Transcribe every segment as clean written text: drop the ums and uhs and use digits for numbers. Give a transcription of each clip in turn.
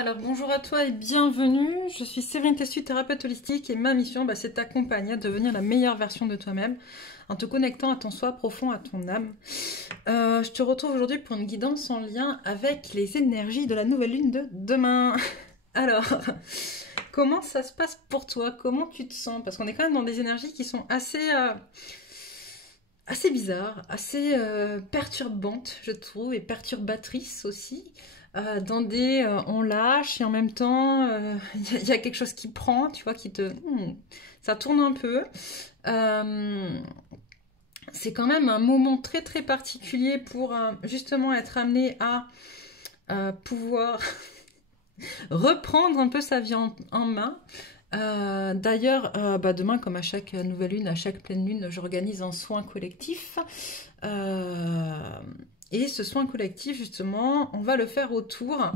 Alors bonjour à toi et bienvenue. Je suis Séverine Tessu, thérapeute holistique et ma mission c'est de t'accompagner à devenir la meilleure version de toi-même en te connectant à ton soi profond, à ton âme. Je te retrouve aujourd'hui pour une guidance en lien avec les énergies de la nouvelle lune de demain. Alors, comment ça se passe pour toi? Comment tu te sens? Parce qu'on est quand même dans des énergies qui sont assez bizarres, assez perturbantes, je trouve, et perturbatrices aussi. Dans des on lâche et en même temps y a quelque chose qui prend, tu vois, qui te ça tourne un peu. C'est quand même un moment très très particulier pour justement être amené à pouvoir reprendre un peu sa vie en main. D'ailleurs, demain, comme à chaque nouvelle lune, à chaque pleine lune, j'organise un soin collectif. Et ce soin collectif, justement, on va le faire autour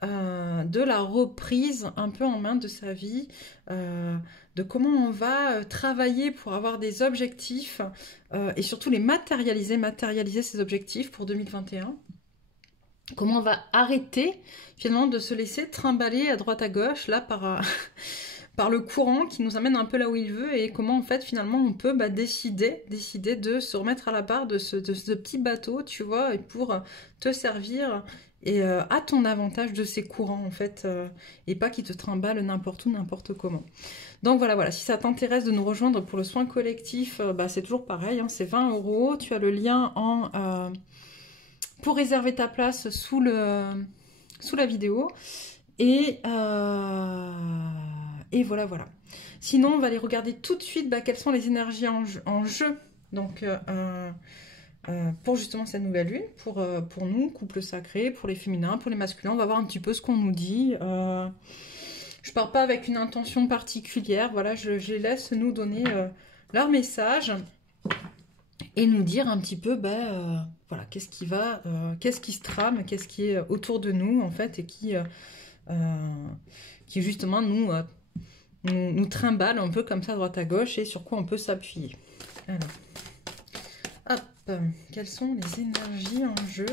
de la reprise un peu en main de sa vie, de comment on va travailler pour avoir des objectifs et surtout les matérialiser ces objectifs pour 2021. Comment on va arrêter finalement de se laisser trimballer à droite à gauche là par le courant qui nous amène un peu là où il veut, et comment en fait finalement on peut décider de se remettre à la barre de ce petit bateau, tu vois, et pour te servir et à ton avantage de ces courants en fait, et pas qui te trimballent n'importe où, n'importe comment. Donc voilà, si ça t'intéresse de nous rejoindre pour le soin collectif, c'est toujours pareil, hein, c'est 20 €, tu as le lien pour réserver ta place sous la vidéo. Et voilà. Sinon, on va aller regarder tout de suite quelles sont les énergies en jeu. Donc, pour justement cette nouvelle lune, pour nous, couple sacré, pour les féminins, pour les masculins, on va voir un petit peu ce qu'on nous dit. Je pars pas avec une intention particulière. Voilà, je les laisse nous donner leur message et nous dire un petit peu, voilà, qu'est-ce qui se trame, qu'est-ce qui est autour de nous en fait, et qui justement nous trimballe un peu comme ça à droite à gauche, et sur quoi on peut s'appuyer. Alors, hop, quelles sont les énergies en jeu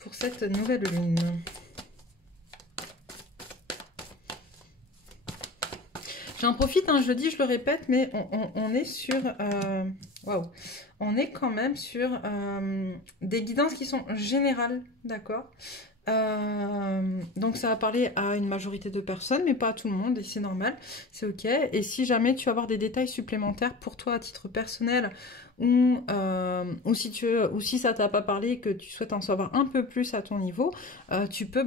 pour cette nouvelle lune? J'en profite, hein, je le dis, je le répète, mais on est sur... waouh, on est quand même sur des guidances qui sont générales, d'accord? Donc ça va parler à une majorité de personnes, mais pas à tout le monde, et c'est normal, c'est ok. Et si jamais tu veux avoir des détails supplémentaires pour toi à titre personnel, ou si ça t'a pas parlé et que tu souhaites en savoir un peu plus à ton niveau, tu peux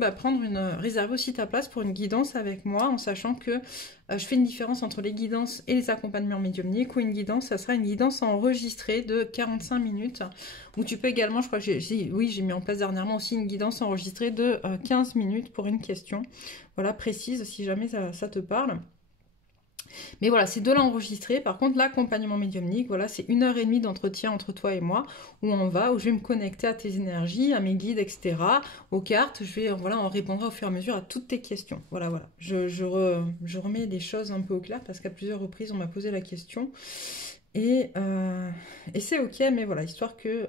réserver aussi ta place pour une guidance avec moi, en sachant que je fais une différence entre les guidances et les accompagnements médiumniques. Ou une guidance, ça sera une guidance enregistrée de 45 minutes, où tu peux également, je crois que j'ai mis en place dernièrement aussi une guidance enregistrée de 15 minutes pour une question, voilà, précise, si jamais ça te parle. Mais voilà, c'est de l'enregistrer. Par contre, l'accompagnement médiumnique, voilà, c'est 1h30 d'entretien entre toi et moi, où je vais me connecter à tes énergies, à mes guides, etc., aux cartes. On répondra au fur et à mesure à toutes tes questions. Voilà. Je remets les choses un peu au clair, parce qu'à plusieurs reprises, on m'a posé la question. Et c'est ok, mais voilà, histoire que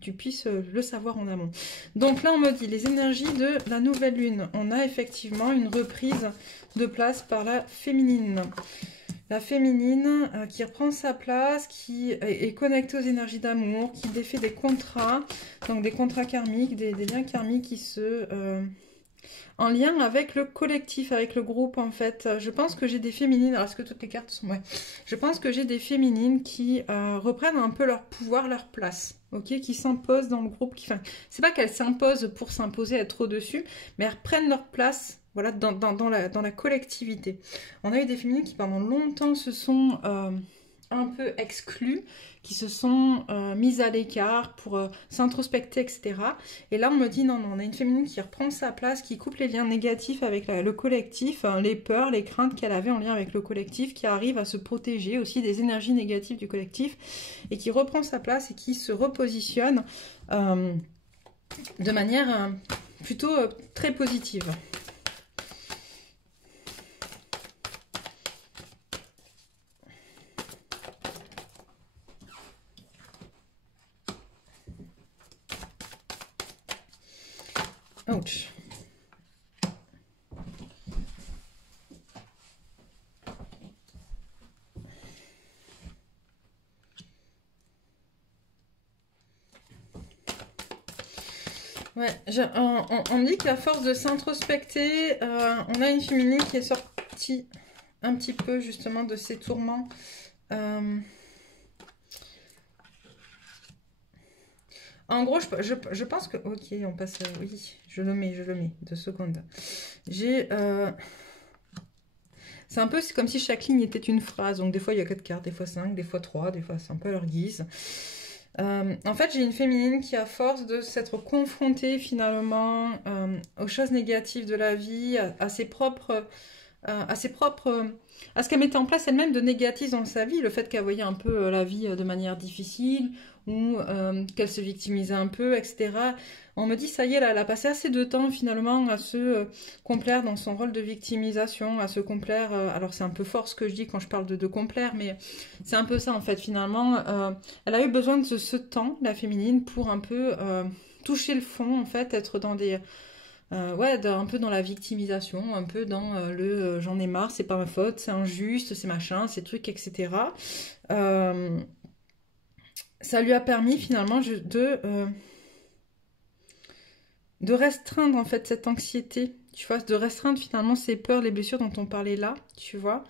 tu puisses le savoir en amont. Donc là, on me dit les énergies de la nouvelle lune. On a effectivement une reprise de place par la féminine. La féminine qui reprend sa place, qui est connectée aux énergies d'amour, qui défait des contrats, donc des contrats karmiques, des liens karmiques qui se... en lien avec le collectif, avec le groupe en fait. Je pense que j'ai des féminines, alors est-ce que toutes les cartes sont... Ouais. Je pense que j'ai des féminines qui reprennent un peu leur pouvoir, leur place, ok, qui s'imposent dans le groupe. C'est pas qu'elles s'imposent pour s'imposer, être au-dessus, mais elles reprennent leur place, voilà, dans la collectivité. On a eu des féminines qui pendant longtemps se sont... un peu exclues, qui se sont mises à l'écart pour s'introspecter, etc. Et là, on me dit, non, on a une féminine qui reprend sa place, qui coupe les liens négatifs avec le collectif, les peurs, les craintes qu'elle avait en lien avec le collectif, qui arrive à se protéger aussi des énergies négatives du collectif, et qui reprend sa place et qui se repositionne de manière plutôt très positive. Ouch. Ouais, on me dit qu'à force de s'introspecter, on a une féminine qui est sortie un petit peu justement de ses tourments. En gros, je pense que... Ok, on passe... oui, je le mets, 2 secondes. J'ai... c'est un peu comme si chaque ligne était une phrase. Donc des fois, il y a 4 cartes, des fois 5, des fois 3, des fois c'est un peu à leur guise. En fait, j'ai une féminine qui, à force de s'être confrontée finalement aux choses négatives de la vie, à ses propres... à ce qu'elle mettait en place elle-même de négatif dans sa vie, le fait qu'elle voyait un peu la vie de manière difficile, ou qu'elle se victimisait un peu, etc. On me dit, ça y est, là, elle a passé assez de temps finalement à se complaire dans son rôle de victimisation, à se complaire, alors c'est un peu fort ce que je dis quand je parle de complaire, mais c'est un peu ça en fait finalement. Elle a eu besoin de ce temps, la féminine, pour un peu toucher le fond en fait, être dans des... ouais, un peu dans la victimisation, un peu dans j'en ai marre, c'est pas ma faute, c'est injuste, c'est machin, c'est truc, etc. Ça lui a permis finalement de restreindre en fait cette anxiété, tu vois, de restreindre finalement ces peurs, les blessures dont on parlait là, tu vois.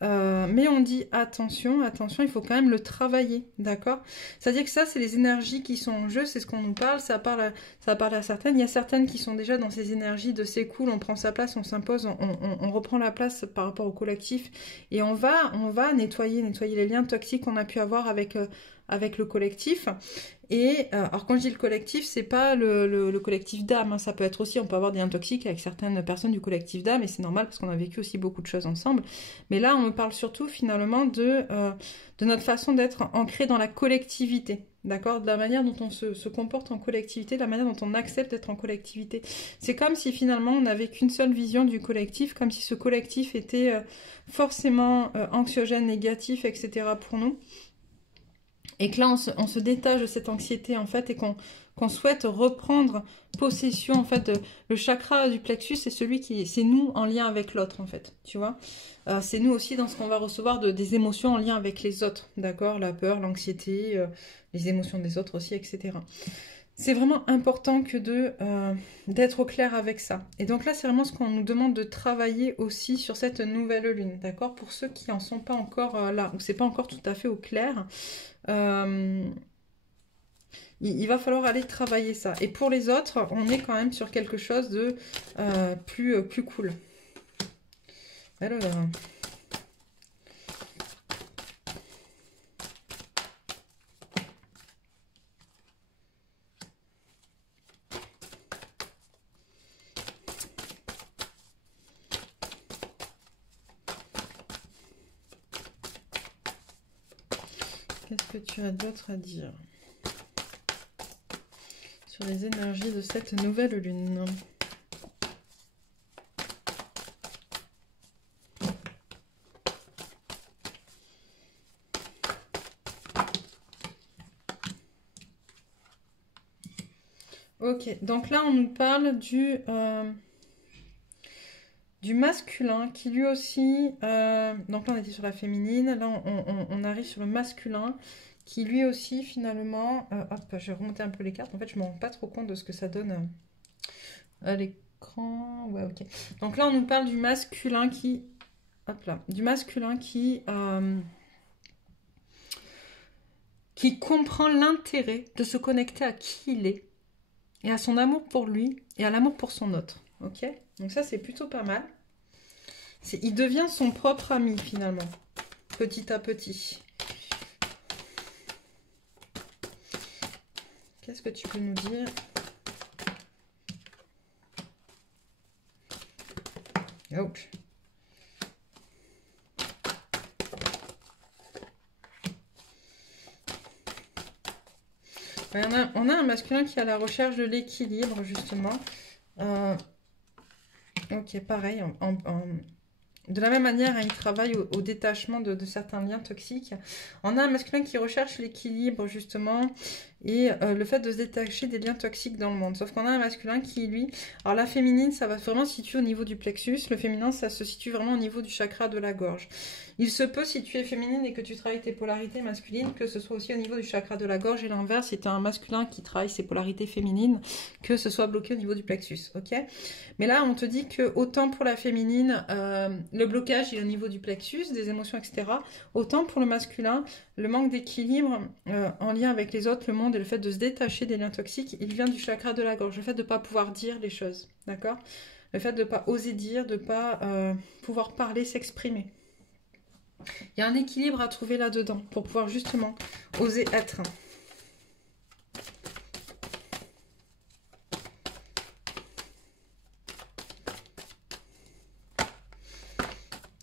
Mais on dit attention, attention, il faut quand même le travailler, d'accord? C'est-à-dire que ça, c'est les énergies qui sont en jeu, c'est ce qu'on nous parle, ça parle à certaines. Il y a certaines qui sont déjà dans ces énergies de c'est cool, on prend sa place, on s'impose, on reprend la place par rapport au collectif et on va nettoyer les liens toxiques qu'on a pu avoir avec le collectif. Et alors quand je dis le collectif, c'est pas le collectif d'âme, hein, ça peut être aussi, on peut avoir des liens toxiques avec certaines personnes du collectif d'âme, et c'est normal parce qu'on a vécu aussi beaucoup de choses ensemble. Mais là, on me parle surtout finalement de notre façon d'être ancré dans la collectivité, d'accord? De la manière dont on se comporte en collectivité, de la manière dont on accepte d'être en collectivité. C'est comme si finalement on n'avait qu'une seule vision du collectif, comme si ce collectif était forcément anxiogène, négatif, etc. pour nous. Et que là, on se détache de cette anxiété, en fait, et qu'on souhaite reprendre possession, en fait, le chakra du plexus, c'est celui qui... C'est nous en lien avec l'autre, en fait, tu vois. C'est nous aussi dans ce qu'on va recevoir des émotions en lien avec les autres, d'accord? La peur, l'anxiété, les émotions des autres aussi, etc. C'est vraiment important que d'être au clair avec ça. Et donc là, c'est vraiment ce qu'on nous demande de travailler aussi sur cette nouvelle lune, d'accord? Pour ceux qui n'en sont pas encore là, ou c'est pas encore tout à fait au clair, il va falloir aller travailler ça. Et pour les autres, on est quand même sur quelque chose de plus cool. Alors... qu'est-ce que tu as d'autre à dire sur les énergies de cette nouvelle lune? Ok, donc là on nous parle du masculin qui lui aussi, donc là on était sur la féminine, là on arrive sur le masculin qui lui aussi finalement, hop, je vais remonter un peu les cartes, en fait je ne me rends pas trop compte de ce que ça donne à l'écran, ouais ok. Donc là on nous parle du masculin qui, hop là, du masculin qui comprend l'intérêt de se connecter à qui il est, et à son amour pour lui, et à l'amour pour son autre, ok? Donc ça c'est plutôt pas mal. Il devient son propre ami finalement, petit à petit. Qu'est-ce que tu peux nous dire? Ouch. On a un masculin qui est à la recherche de l'équilibre justement. Ok, pareil, de la même manière, il travaille au détachement de certains liens toxiques. On a un masculin qui recherche l'équilibre, justement, et le fait de se détacher des liens toxiques dans le monde. Sauf qu'on a un masculin qui, lui... Alors la féminine, ça va vraiment se situer au niveau du plexus. Le féminin, ça se situe vraiment au niveau du chakra de la gorge. Il se peut, si tu es féminine et que tu travailles tes polarités masculines, que ce soit aussi au niveau du chakra de la gorge, et l'inverse, si tu as un masculin qui travaille ses polarités féminines, que ce soit bloqué au niveau du plexus, ok? Mais là, on te dit que autant pour la féminine, le blocage est au niveau du plexus, des émotions, etc. Autant pour le masculin, le manque d'équilibre en lien avec les autres, le monde et le fait de se détacher des liens toxiques, il vient du chakra de la gorge, le fait de ne pas pouvoir dire les choses, d'accord? Le fait de ne pas oser dire, de ne pas pouvoir parler, s'exprimer. Il y a un équilibre à trouver là-dedans pour pouvoir justement oser être.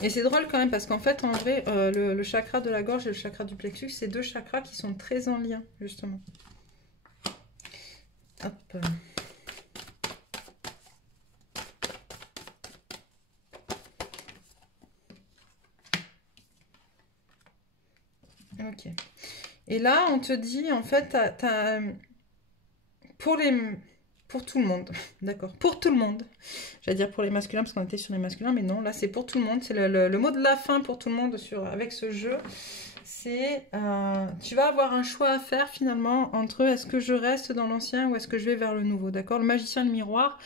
Et c'est drôle quand même parce qu'en fait, en vrai, le chakra de la gorge et le chakra du plexus, c'est deux chakras qui sont très en lien, justement. Hop. Ok. Et là, on te dit, en fait, pour tout le monde, d'accord, pour tout le monde. J'allais dire pour les masculins parce qu'on était sur les masculins, mais non, là c'est pour tout le monde. C'est le mot de la fin pour tout le monde avec ce jeu. C'est, tu vas avoir un choix à faire finalement entre est-ce que je reste dans l'ancien ou est-ce que je vais vers le nouveau, d'accord? Le magicien, le miroir.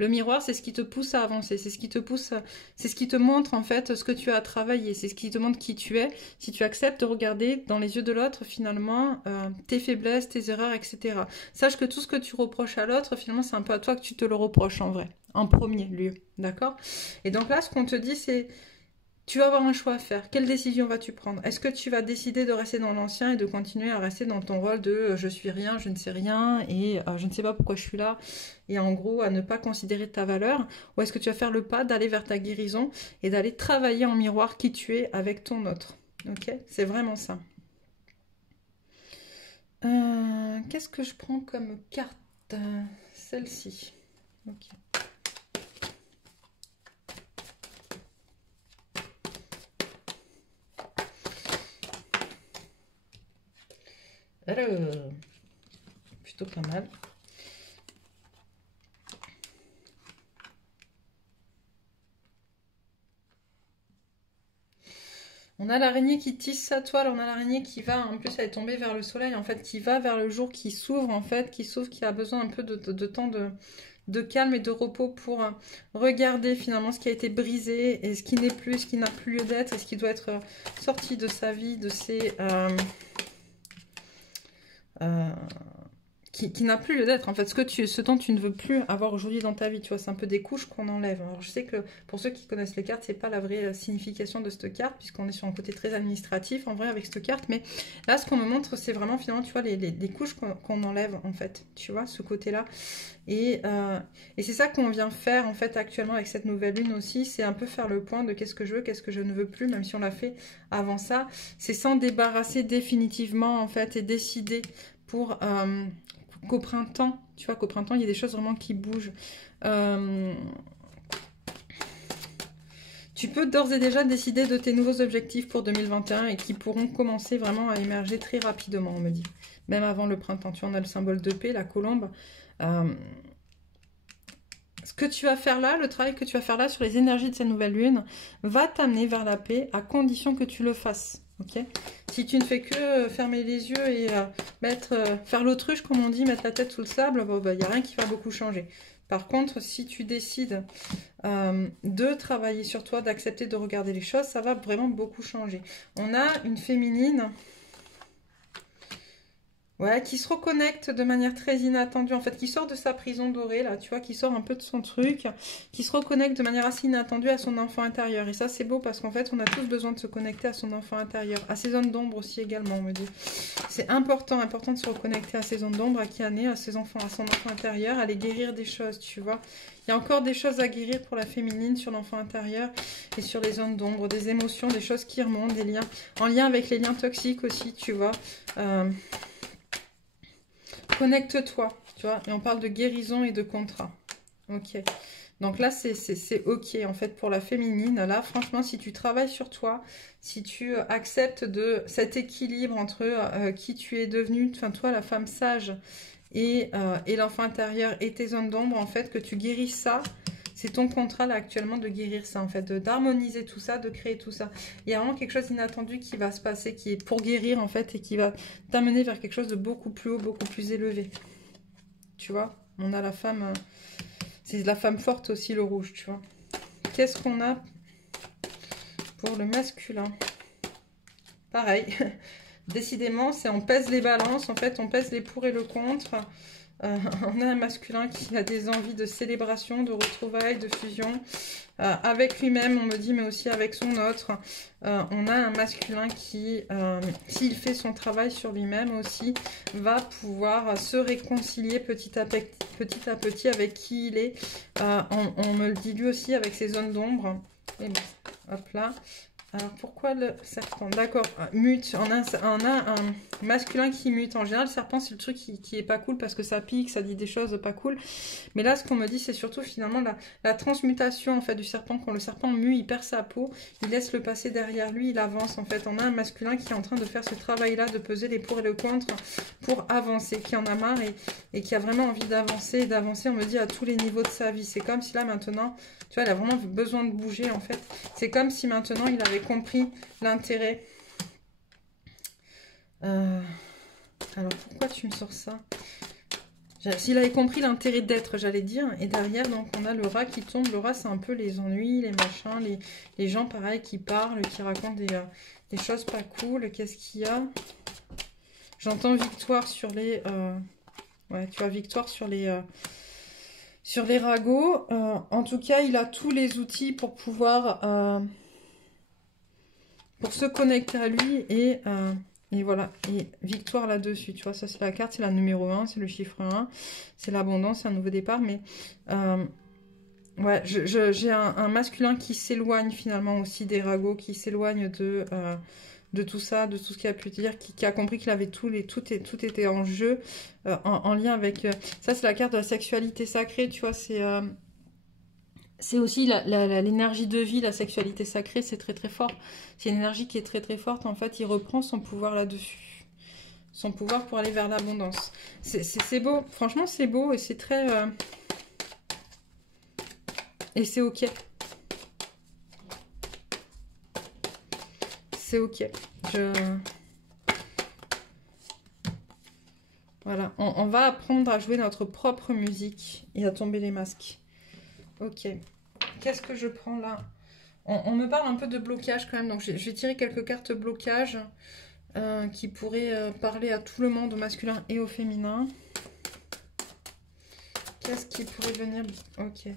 Le miroir, c'est ce qui te pousse à avancer, c'est ce qui te pousse, c'est ce qui te montre en fait ce que tu as à travailler, c'est ce qui te montre qui tu es. Si tu acceptes de regarder dans les yeux de l'autre finalement tes faiblesses, tes erreurs, etc. Sache que tout ce que tu reproches à l'autre, finalement, c'est un peu à toi que tu te le reproches en vrai, en premier lieu, d'accord? Et donc là, ce qu'on te dit, c'est tu vas avoir un choix à faire. Quelle décision vas-tu prendre? Est-ce que tu vas décider de rester dans l'ancien et de continuer à rester dans ton rôle de je suis rien, je ne sais rien et je ne sais pas pourquoi je suis là et en gros à ne pas considérer ta valeur? Ou est-ce que tu vas faire le pas d'aller vers ta guérison et d'aller travailler en miroir qui tu es avec ton autre? Ok? C'est vraiment ça. Qu'est-ce que je prends comme carte? Celle-ci. Ok. Alors, plutôt pas mal. On a l'araignée qui tisse sa toile, on a l'araignée qui va, en plus elle est tombée vers le soleil, en fait, qui va vers le jour, qui s'ouvre, en fait, qui a besoin un peu de temps de calme et de repos pour regarder finalement ce qui a été brisé et ce qui n'est plus, ce qui n'a plus lieu d'être et ce qui doit être sorti de sa vie, de ses... qui n'a plus lieu d'être, en fait, ce dont tu ne veux plus avoir aujourd'hui dans ta vie, tu vois, c'est un peu des couches qu'on enlève. Alors je sais que pour ceux qui connaissent les cartes, c'est pas la vraie signification de cette carte, puisqu'on est sur un côté très administratif, en vrai, avec cette carte, mais là, ce qu'on me montre, c'est vraiment, finalement, tu vois, les couches qu'on enlève, en fait, tu vois, ce côté-là, et c'est ça qu'on vient faire, en fait, actuellement, avec cette nouvelle lune aussi, c'est un peu faire le point de qu'est-ce que je veux, qu'est-ce que je ne veux plus, même si on l'a fait avant ça, c'est s'en débarrasser définitivement, en fait, et décider pour... qu'au printemps, tu vois, qu'au printemps, il y a des choses vraiment qui bougent. Tu peux d'ores et déjà décider de tes nouveaux objectifs pour 2021 et qui pourront commencer vraiment à émerger très rapidement, on me dit. Même avant le printemps. Tu vois, on a le symbole de paix, la colombe. Ce que tu vas faire là, le travail que tu vas faire là sur les énergies de cette nouvelle lune, va t'amener vers la paix à condition que tu le fasses. Ok? Si tu ne fais que fermer les yeux et faire l'autruche, comme on dit, mettre la tête sous le sable, bon, bah, y a rien qui va beaucoup changer. Par contre, si tu décides de travailler sur toi, d'accepter de regarder les choses, ça va vraiment beaucoup changer. On a une féminine... Ouais, qui se reconnecte de manière très inattendue, en fait, qui sort de sa prison dorée, là, tu vois, qui sort un peu de son truc, qui se reconnecte de manière assez inattendue à son enfant intérieur. Et ça, c'est beau parce qu'en fait, on a tous besoin de se connecter à son enfant intérieur, à ses zones d'ombre aussi également, on me dit. C'est important de se reconnecter à ses zones d'ombre, à qui en est, à ses enfants, à son enfant intérieur, à les guérir des choses, tu vois. Il y a encore des choses à guérir pour la féminine sur l'enfant intérieur et sur les zones d'ombre, des émotions, des choses qui remontent, des liens, en lien avec les liens toxiques aussi, tu vois. Connecte-toi, tu vois, et on parle de guérison et de contrat. Ok. Donc là, c'est ok, en fait, pour la féminine. Là, franchement, si tu travailles sur toi, si tu acceptes cet équilibre entre qui tu es devenue, enfin, toi, la femme sage, et l'enfant intérieur et tes zones d'ombre, en fait, que tu guéris ça, c'est ton contrat, là, actuellement, de guérir ça, en fait, d'harmoniser tout ça, de créer tout ça. Il y a vraiment quelque chose d'inattendu qui va se passer, qui est pour guérir, en fait, et qui va t'amener vers quelque chose de beaucoup plus haut, beaucoup plus élevé. Tu vois, on a la femme... c'est la femme forte aussi, le rouge, tu vois. Qu'est-ce qu'on a pour le masculin? Pareil. Décidément, on pèse les balances. En fait, on pèse les pour et le contre. On a un masculin qui a des envies de célébration, de retrouvailles, de fusion. Avec lui-même, on me dit, mais aussi avec son autre. On a un masculin qui, s'il fait son travail sur lui-même aussi, va pouvoir se réconcilier petit à petit avec qui il est. On me le dit lui aussi avec ses zones d'ombre. Et bon, hop là. Alors, pourquoi le serpent? D'accord, mute. On a un masculin qui mute. En général, le serpent, c'est le truc qui est pas cool parce que ça pique, ça dit des choses pas cool. Mais là, ce qu'on me dit, c'est surtout finalement la transmutation en fait du serpent. Quand le serpent mue, il perd sa peau, il laisse le passé derrière lui, il avance. En fait, on a un masculin qui est en train de faire ce travail-là, de peser les pour et le contre pour avancer, qui en a marre et qui a vraiment envie d'avancer. Et d'avancer, on me dit, à tous les niveaux de sa vie. C'est comme si là, maintenant... tu vois, il a vraiment besoin de bouger, en fait. C'est comme si maintenant, il avait compris l'intérêt. Alors, pourquoi tu me sors ça? S'il avait compris l'intérêt d'être, j'allais dire. Et derrière, donc, on a le rat qui tombe. Le rat, c'est un peu les ennuis, les machins, les gens, pareil, qui parlent, qui racontent des choses pas cool. Qu'est-ce qu'il y a? J'entends victoire sur les... ouais, tu vois, victoire sur les ragots. En tout cas, il a tous les outils pour pouvoir... pour se connecter à lui et voilà. Et victoire là-dessus, tu vois. Ça, c'est la carte, c'est la numéro 1, c'est le chiffre 1. C'est l'abondance, c'est un nouveau départ. Mais ouais, j'ai un masculin qui s'éloigne finalement aussi des ragots, qui s'éloigne de tout ça, de tout ce qu'il a pu dire, qui a compris qu'il avait tout était en jeu, en lien avec... ça, c'est la carte de la sexualité sacrée, tu vois, c'est aussi l'énergie de vie, la sexualité sacrée, c'est très très fort. C'est une énergie qui est très très forte, en fait, il reprend son pouvoir là-dessus. Son pouvoir pour aller vers l'abondance. C'est beau, franchement, c'est beau et c'est très... et c'est ok. C'est ok. Voilà, on va apprendre à jouer notre propre musique et à tomber les masques. Ok. Qu'est-ce que je prends là? On me parle un peu de blocage quand même, donc je vais tirer quelques cartes blocage qui pourraient parler à tout le monde, au masculin et au féminin. Qu'est-ce qui pourrait venir? Ok.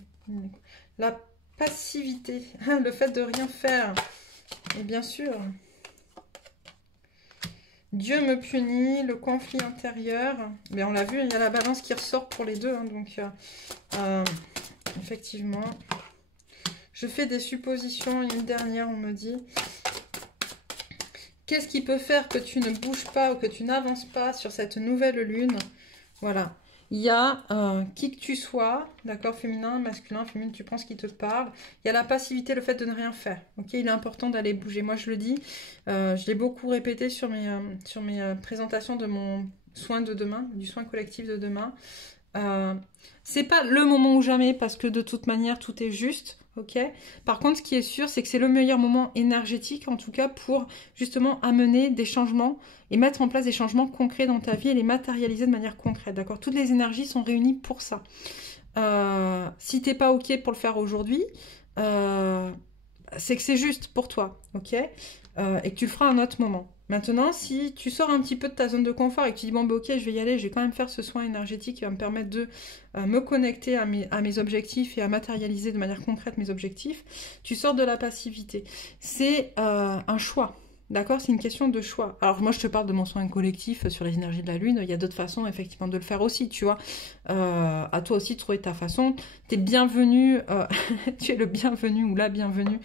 La passivité, le fait de rien faire. Et bien sûr... Dieu me punit, le conflit intérieur. Mais on l'a vu, il y a la balance qui ressort pour les deux. Hein, donc, effectivement. Je fais des suppositions. Une dernière, on me dit. Qu'est-ce qui peut faire que tu ne bouges pas ou que tu n'avances pas sur cette nouvelle lune? Voilà. Il y a qui que tu sois, d'accord, féminin, masculin, féminine, tu prends ce qui te parle. Il y a la passivité, le fait de ne rien faire. Ok, il est important d'aller bouger. Moi, je le dis, je l'ai beaucoup répété sur mes présentations de mon soin de demain, du soin collectif de demain. C'est pas le moment ou jamais parce que de toute manière, tout est juste. Ok. Par contre, ce qui est sûr, c'est que c'est le meilleur moment énergétique, en tout cas, pour justement amener des changements et mettre en place des changements concrets dans ta vie et les matérialiser de manière concrète. D'accord. Toutes les énergies sont réunies pour ça. Si t'es pas ok pour le faire aujourd'hui, c'est que c'est juste pour toi, ok, et que tu le feras à un autre moment. Maintenant, si tu sors un petit peu de ta zone de confort et que tu dis, bon, bah, ok, je vais y aller, je vais quand même faire ce soin énergétique qui va me permettre de me connecter à mes objectifs et à matérialiser de manière concrète mes objectifs, tu sors de la passivité. C'est un choix, d'accord? C'est une question de choix. Alors, moi, je te parle de mon soin collectif sur les énergies de la Lune. Il y a d'autres façons, effectivement, de le faire aussi, tu vois. À toi aussi de trouver ta façon. T'es bienvenu, tu es le bienvenu ou la bienvenue.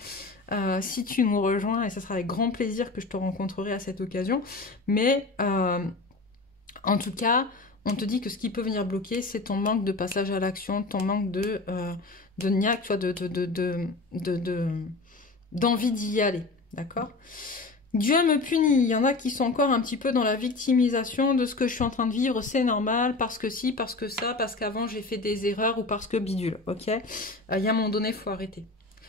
Si tu nous rejoins, et ce sera avec grand plaisir que je te rencontrerai à cette occasion. Mais en tout cas, on te dit que ce qui peut venir bloquer, c'est ton manque de passage à l'action, ton manque de niaque, tu vois, d'envie d'y aller, d'accord? Dieu me punit. Il y en a qui sont encore un petit peu dans la victimisation de ce que je suis en train de vivre, c'est normal, parce que si, parce que ça, parce qu'avant j'ai fait des erreurs ou parce que bidule, ok? Il y a un moment donné, il faut arrêter.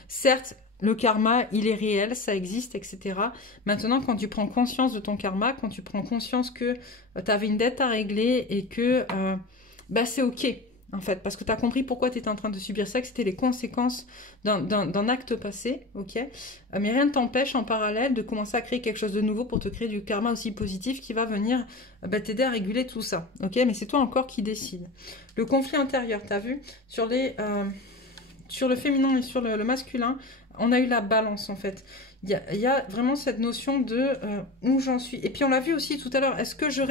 Certes, le karma, il est réel, ça existe, etc. Maintenant, quand tu prends conscience de ton karma, quand tu prends conscience que tu avais une dette à régler et que c'est ok, en fait, parce que tu as compris pourquoi tu étais en train de subir ça, que c'était les conséquences d'un acte passé, ok, mais rien ne t'empêche en parallèle de commencer à créer quelque chose de nouveau pour te créer du karma aussi positif qui va venir t'aider à réguler tout ça, ok, mais c'est toi encore qui décide. Le conflit intérieur, tu as vu, sur le féminin et sur le masculin, on a eu la balance en fait. Il y a vraiment cette notion de où j'en suis. Et puis on l'a vu aussi tout à l'heure, est-ce que je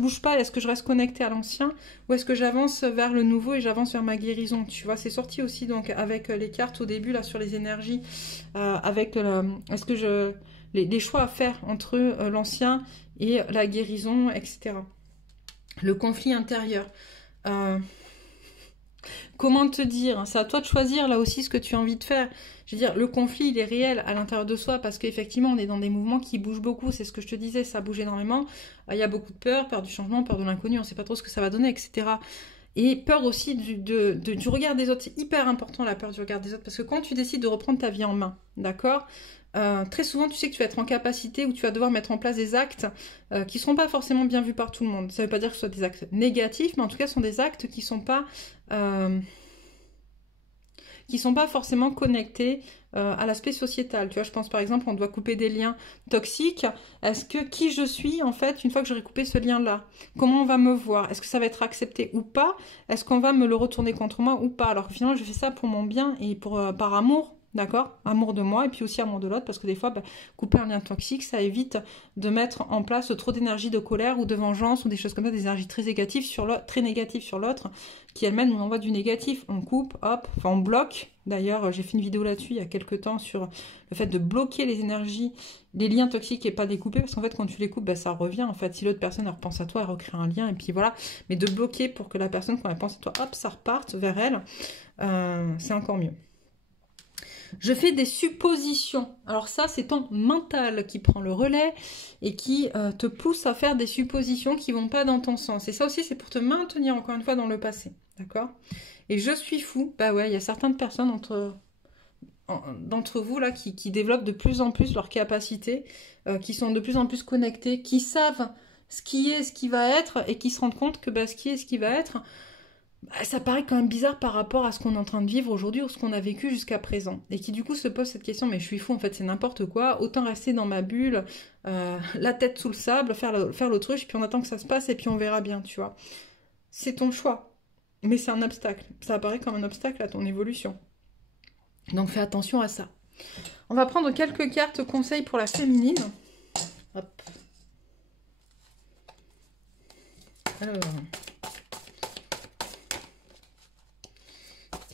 bouge pas, est-ce que je reste connectée à l'ancien, ou est-ce que j'avance vers le nouveau et j'avance vers ma guérison, tu vois, c'est sorti aussi donc avec les cartes au début là sur les énergies, est-ce que les choix à faire entre l'ancien et la guérison, etc. Le conflit intérieur. Comment te dire? C'est à toi de choisir là aussi ce que tu as envie de faire. Je veux dire, le conflit, il est réel à l'intérieur de soi parce qu'effectivement, on est dans des mouvements qui bougent beaucoup. C'est ce que je te disais, ça bouge énormément. Il y a beaucoup de peur du changement, peur de l'inconnu, on ne sait pas trop ce que ça va donner, etc. Et peur aussi du regard des autres. C'est hyper important la peur du regard des autres parce que quand tu décides de reprendre ta vie en main, d'accord? Très souvent, tu sais que tu vas être en capacité ou tu vas devoir mettre en place des actes qui ne seront pas forcément bien vus par tout le monde. Ça ne veut pas dire que ce soit des actes négatifs, mais en tout cas, ce sont des actes qui sont pas forcément connectés à l'aspect sociétal. Tu vois, je pense par exemple, on doit couper des liens toxiques. Est-ce que qui je suis, en fait, une fois que j'aurai coupé ce lien-là? Comment on va me voir? Est-ce que ça va être accepté ou pas? Est-ce qu'on va me le retourner contre moi ou pas? Alors finalement, je fais ça pour mon bien et par amour. D'accord? Amour de moi et puis aussi amour de l'autre parce que des fois, couper un lien toxique, ça évite de mettre en place trop d'énergie de colère ou de vengeance ou des choses comme ça, des énergies très négatives sur l'autre qui elles-mêmes nous envoient du négatif. On coupe, hop, enfin on bloque. D'ailleurs, j'ai fait une vidéo là-dessus il y a quelques temps sur le fait de bloquer les énergies, les liens toxiques et pas les couper parce qu'en fait, quand tu les coupes, ça revient. En fait, si l'autre personne elle repense à toi, elle recrée un lien et puis voilà. Mais de bloquer pour que la personne, quand elle pense à toi, hop, ça reparte vers elle, c'est encore mieux. Je fais des suppositions. Alors ça, c'est ton mental qui prend le relais et qui te pousse à faire des suppositions qui vont pas dans ton sens. Et ça aussi, c'est pour te maintenir encore une fois dans le passé. D'accord? Et je suis fou. Bah ouais, il y a certaines personnes d'entre vous là qui développent de plus en plus leurs capacités, qui sont de plus en plus connectés, qui savent ce qui est, ce qui va être et qui se rendent compte que ce qui est, ce qui va être... ça paraît quand même bizarre par rapport à ce qu'on est en train de vivre aujourd'hui ou ce qu'on a vécu jusqu'à présent. Et qui du coup se pose cette question, mais je suis fou en fait, c'est n'importe quoi, autant rester dans ma bulle, la tête sous le sable, faire l'autruche, puis on attend que ça se passe et puis on verra bien, tu vois. C'est ton choix, mais c'est un obstacle. Ça apparaît comme un obstacle à ton évolution. Donc fais attention à ça. On va prendre quelques cartes conseils pour la féminine. Hop. Alors...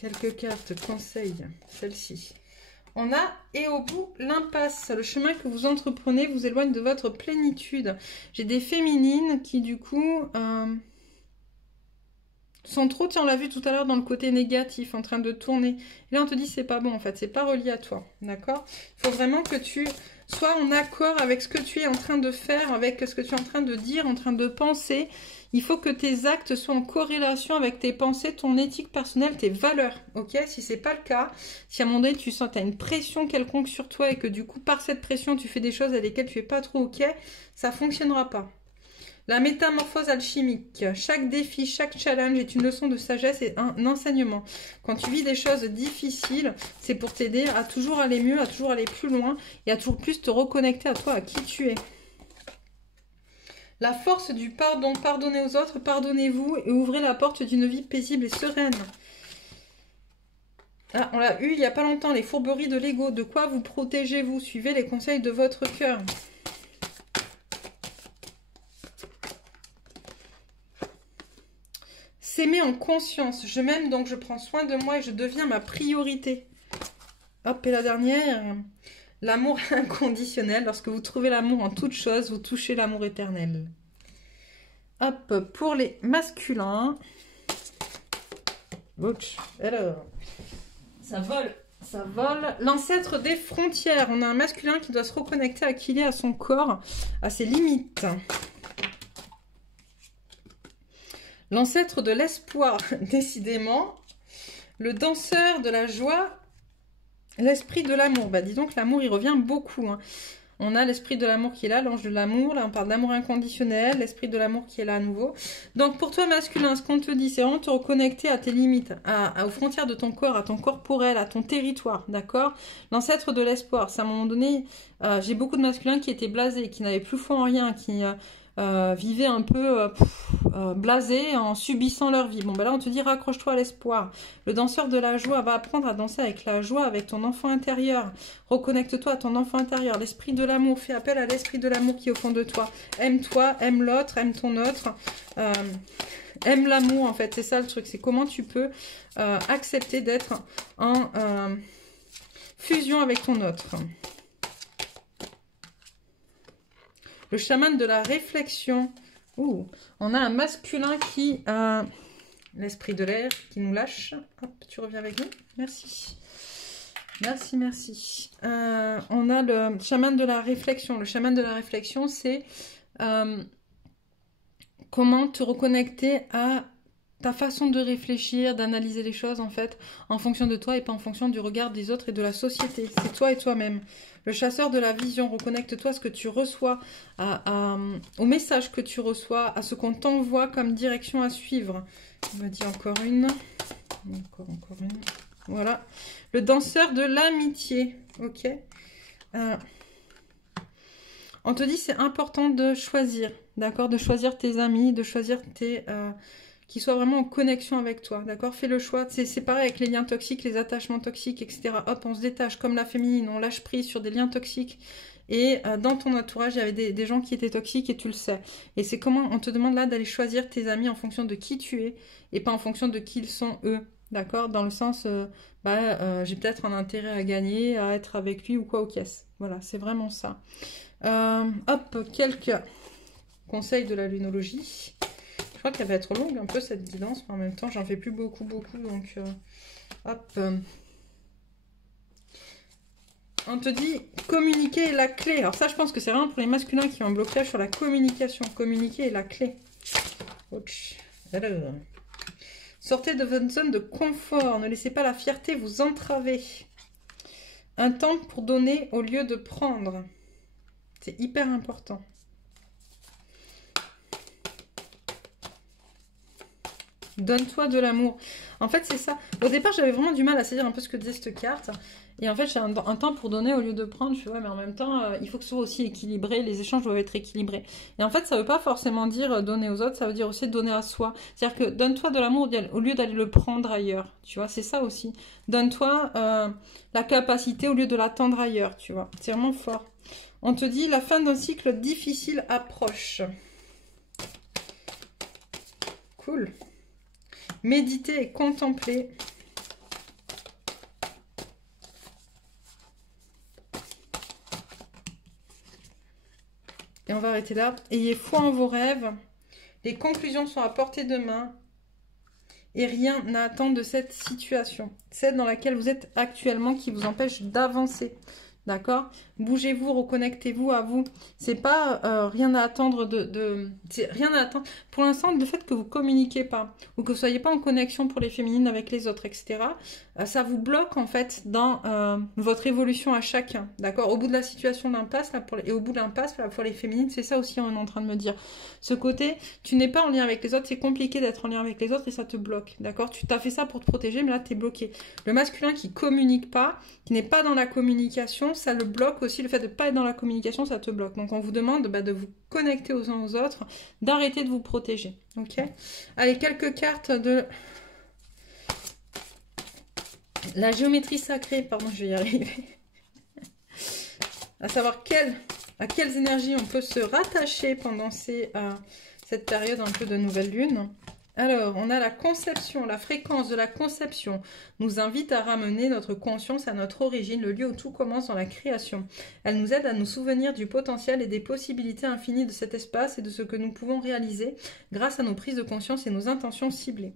quelques cartes conseils, celle-ci. On a « Et au bout, l'impasse. Le chemin que vous entreprenez vous éloigne de votre plénitude. » J'ai des féminines qui, du coup, sont trop, tiens, on l'a vu tout à l'heure, dans le côté négatif, en train de tourner. Et là, on te dit, c'est pas bon, en fait, c'est pas relié à toi, d'accord? Il faut vraiment que tu sois en accord avec ce que tu es en train de faire, avec ce que tu es en train de dire, en train de penser. Il faut que tes actes soient en corrélation avec tes pensées, ton éthique personnelle, tes valeurs, ok? Si c'est pas le cas, si à un moment donné, tu sens que tu as une pression quelconque sur toi et que du coup, par cette pression, tu fais des choses à lesquelles tu es pas trop ok, ça fonctionnera pas. La métamorphose alchimique. Chaque défi, chaque challenge est une leçon de sagesse et un enseignement. Quand tu vis des choses difficiles, c'est pour t'aider à toujours aller mieux, à toujours aller plus loin et à toujours plus te reconnecter à toi, à qui tu es. La force du pardon. Pardonnez aux autres, pardonnez-vous et ouvrez la porte d'une vie paisible et sereine. Ah, on l'a eu il n'y a pas longtemps, les fourberies de l'ego. De quoi vous protégez-vous? Suivez les conseils de votre cœur. S'aimer en conscience. Je m'aime, donc je prends soin de moi et je deviens ma priorité. Hop, et la dernière. L'amour inconditionnel. Lorsque vous trouvez l'amour en toute chose, vous touchez l'amour éternel. Hop, pour les masculins. Ouch. Alors, ça vole. Ça vole. L'ancêtre des frontières. On a un masculin qui doit se reconnecter à qui il est, à son corps, à ses limites. L'ancêtre de l'espoir, décidément. Le danseur de la joie. L'esprit de l'amour. Bah, dis donc, l'amour, il revient beaucoup. Hein. On a l'esprit de l'amour qui est là, l'ange de l'amour. Là, on parle d'amour inconditionnel, l'esprit de l'amour qui est là à nouveau. Donc, pour toi, masculin, ce qu'on te dit, c'est vraiment te reconnecter à tes limites, aux frontières de ton corps, à ton corporel, à ton territoire, d'accord? L'ancêtre de l'espoir, c'est à un moment donné, j'ai beaucoup de masculins qui étaient blasés, qui n'avaient plus foi en rien, qui vivaient un peu blasés en subissant leur vie. Bon, ben là, on te dit, raccroche-toi à l'espoir. Le danseur de la joie va apprendre à danser avec la joie, avec ton enfant intérieur. Reconnecte-toi à ton enfant intérieur. L'esprit de l'amour, fais appel à l'esprit de l'amour qui est au fond de toi. Aime-toi, aime l'autre, aime ton autre. Aime l'amour, en fait. C'est ça le truc. C'est comment tu peux accepter d'être en fusion avec ton autre. Le chaman de la réflexion. Ouh, on a un masculin qui a l'esprit de l'air qui nous lâche. Hop, tu reviens avec nous. Merci. Merci, merci. On a le chaman de la réflexion. Le chaman de la réflexion, c'est comment te reconnecter à ta façon de réfléchir, d'analyser les choses, en fait, en fonction de toi et pas en fonction du regard des autres et de la société. C'est toi et toi-même. Le chasseur de la vision, reconnecte-toi à ce que tu reçois, au message que tu reçois, à ce qu'on t'envoie comme direction à suivre. On me dit encore une. Encore une. Voilà. Le danseur de l'amitié. Ok. On te dit c'est important de choisir, d'accord? De choisir tes amis, de choisir tes... qui soient vraiment en connexion avec toi, d'accord? Fais le choix, c'est pareil avec les liens toxiques, les attachements toxiques, etc. Hop, on se détache comme la féminine, on lâche prise sur des liens toxiques. Et dans ton entourage, il y avait des gens qui étaient toxiques et tu le sais. Et c'est comment on te demande là d'aller choisir tes amis en fonction de qui tu es et pas en fonction de qui ils sont eux, d'accord? Dans le sens, j'ai peut-être un intérêt à gagner, à être avec lui ou quoi aux caisses. Voilà, c'est vraiment ça. Hop, quelques conseils de la lunologie. Je crois qu'elle va être longue un peu cette guidance, mais en même temps, j'en fais plus beaucoup, donc hop. On te dit communiquer est la clé. Alors ça, je pense que c'est vraiment pour les masculins qui ont un blocage sur la communication. Communiquer est la clé. Ouch. Alors, sortez de votre zone de confort. Ne laissez pas la fierté vous entraver. Un temps pour donner au lieu de prendre. C'est hyper important. Donne-toi de l'amour. En fait, c'est ça. Au départ, j'avais vraiment du mal à saisir un peu ce que disait cette carte. Et en fait, j'ai un temps pour donner au lieu de prendre. Je fais, ouais, mais en même temps, il faut que ce soit aussi équilibré. Les échanges doivent être équilibrés. Et en fait, ça ne veut pas forcément dire donner aux autres. Ça veut dire aussi donner à soi. C'est-à-dire que donne-toi de l'amour au lieu d'aller le prendre ailleurs. Tu vois, c'est ça aussi. Donne-toi la capacité au lieu de l'attendre ailleurs. Tu vois, c'est vraiment fort. On te dit, la fin d'un cycle difficile approche. Cool. Méditer et contempler. Et on va arrêter là. Ayez foi en vos rêves. Les conclusions sont à portée de main. Et rien n'a à attendre de cette situation. Celle dans laquelle vous êtes actuellement qui vous empêche d'avancer. D'accord? Bougez-vous, reconnectez-vous à vous. C'est pas rien à attendre rien à attendre. Pour l'instant, le fait que vous communiquez pas ou que vous soyez pas en connexion pour les féminines avec les autres, etc. Ça vous bloque en fait dans votre évolution à chacun. D'accord? Au bout de la situation d'impasse et au bout de l'impasse pour les féminines, c'est ça aussi on est en train de me dire. Ce côté, tu n'es pas en lien avec les autres, c'est compliqué d'être en lien avec les autres et ça te bloque. D'accord? Tu t'as fait ça pour te protéger, mais là tu es bloqué. Le masculin qui communique pas, qui n'est pas dans la communication, ça le bloque aussi. Le fait de ne pas être dans la communication, ça te bloque. Donc, on vous demande de vous connecter aux uns aux autres, d'arrêter de vous protéger. Ok? Allez, quelques cartes de la géométrie sacrée. Pardon, je vais y arriver. À savoir à quelles énergies on peut se rattacher pendant cette période un peu de nouvelle lune. Alors, on a la conception, la fréquence de la conception nous invite à ramener notre conscience à notre origine, le lieu où tout commence dans la création. Elle nous aide à nous souvenir du potentiel et des possibilités infinies de cet espace et de ce que nous pouvons réaliser grâce à nos prises de conscience et nos intentions ciblées.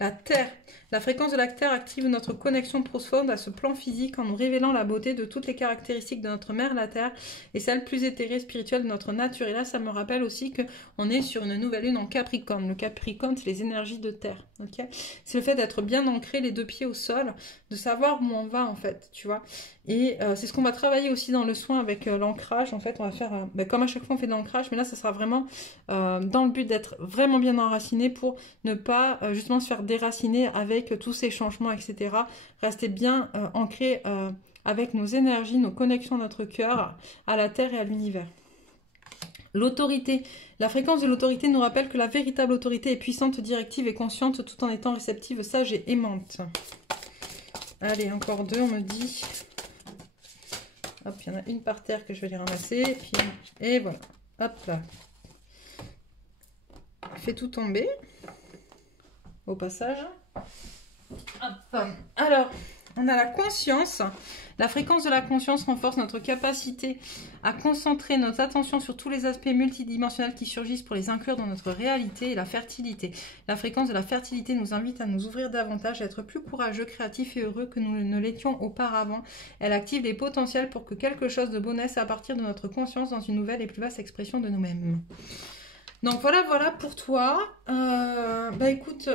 La Terre. La fréquence de la Terre active notre connexion profonde à ce plan physique en nous révélant la beauté de toutes les caractéristiques de notre mère, la Terre, et celle plus éthérée, spirituelle de notre nature. Et là, ça me rappelle aussi qu'on est sur une nouvelle lune en Capricorne. Le Capricorne, c'est les énergies de Terre. Okay, c'est le fait d'être bien ancré, les deux pieds au sol, de savoir où on va, en fait, tu vois. Et c'est ce qu'on va travailler aussi dans le soin avec l'ancrage. En fait, on va faire, comme à chaque fois on fait de l'ancrage, mais là, ça sera vraiment dans le but d'être vraiment bien enraciné pour ne pas justement se faire déraciner avec tous ces changements, etc. Rester bien ancré avec nos énergies, nos connexions à notre cœur, à la terre et à l'univers. L'autorité. La fréquence de l'autorité nous rappelle que la véritable autorité est puissante, directive et consciente tout en étant réceptive, sage et aimante. Allez, encore deux, on me dit. Hop, il y en a une par terre que je vais les ramasser. Et voilà. Hop là. Fais tout tomber. Au passage. Hop. Alors, on a la conscience. La fréquence de la conscience renforce notre capacité à concentrer notre attention sur tous les aspects multidimensionnels qui surgissent pour les inclure dans notre réalité et la fertilité. La fréquence de la fertilité nous invite à nous ouvrir davantage, à être plus courageux, créatifs et heureux que nous ne l'étions auparavant. Elle active les potentiels pour que quelque chose de beau naisse à partir de notre conscience dans une nouvelle et plus vaste expression de nous-mêmes. Donc voilà pour toi. Écoute...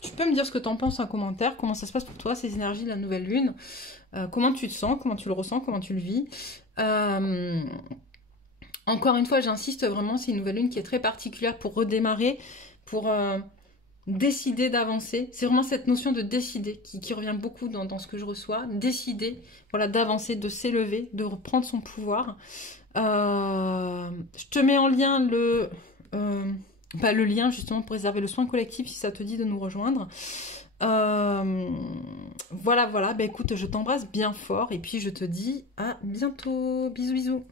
tu peux me dire ce que tu en penses en commentaire, comment ça se passe pour toi, ces énergies de la nouvelle lune, comment tu te sens, comment tu le ressens, comment tu le vis. Encore une fois, j'insiste vraiment, c'est une nouvelle lune qui est très particulière pour redémarrer, pour décider d'avancer. C'est vraiment cette notion de décider qui revient beaucoup dans ce que je reçois. Décider, voilà, d'avancer, de s'élever, de reprendre son pouvoir. Je te mets en lien le lien justement pour réserver le soin collectif si ça te dit de nous rejoindre. Voilà. Écoute, je t'embrasse bien fort et puis je te dis à bientôt. Bisous.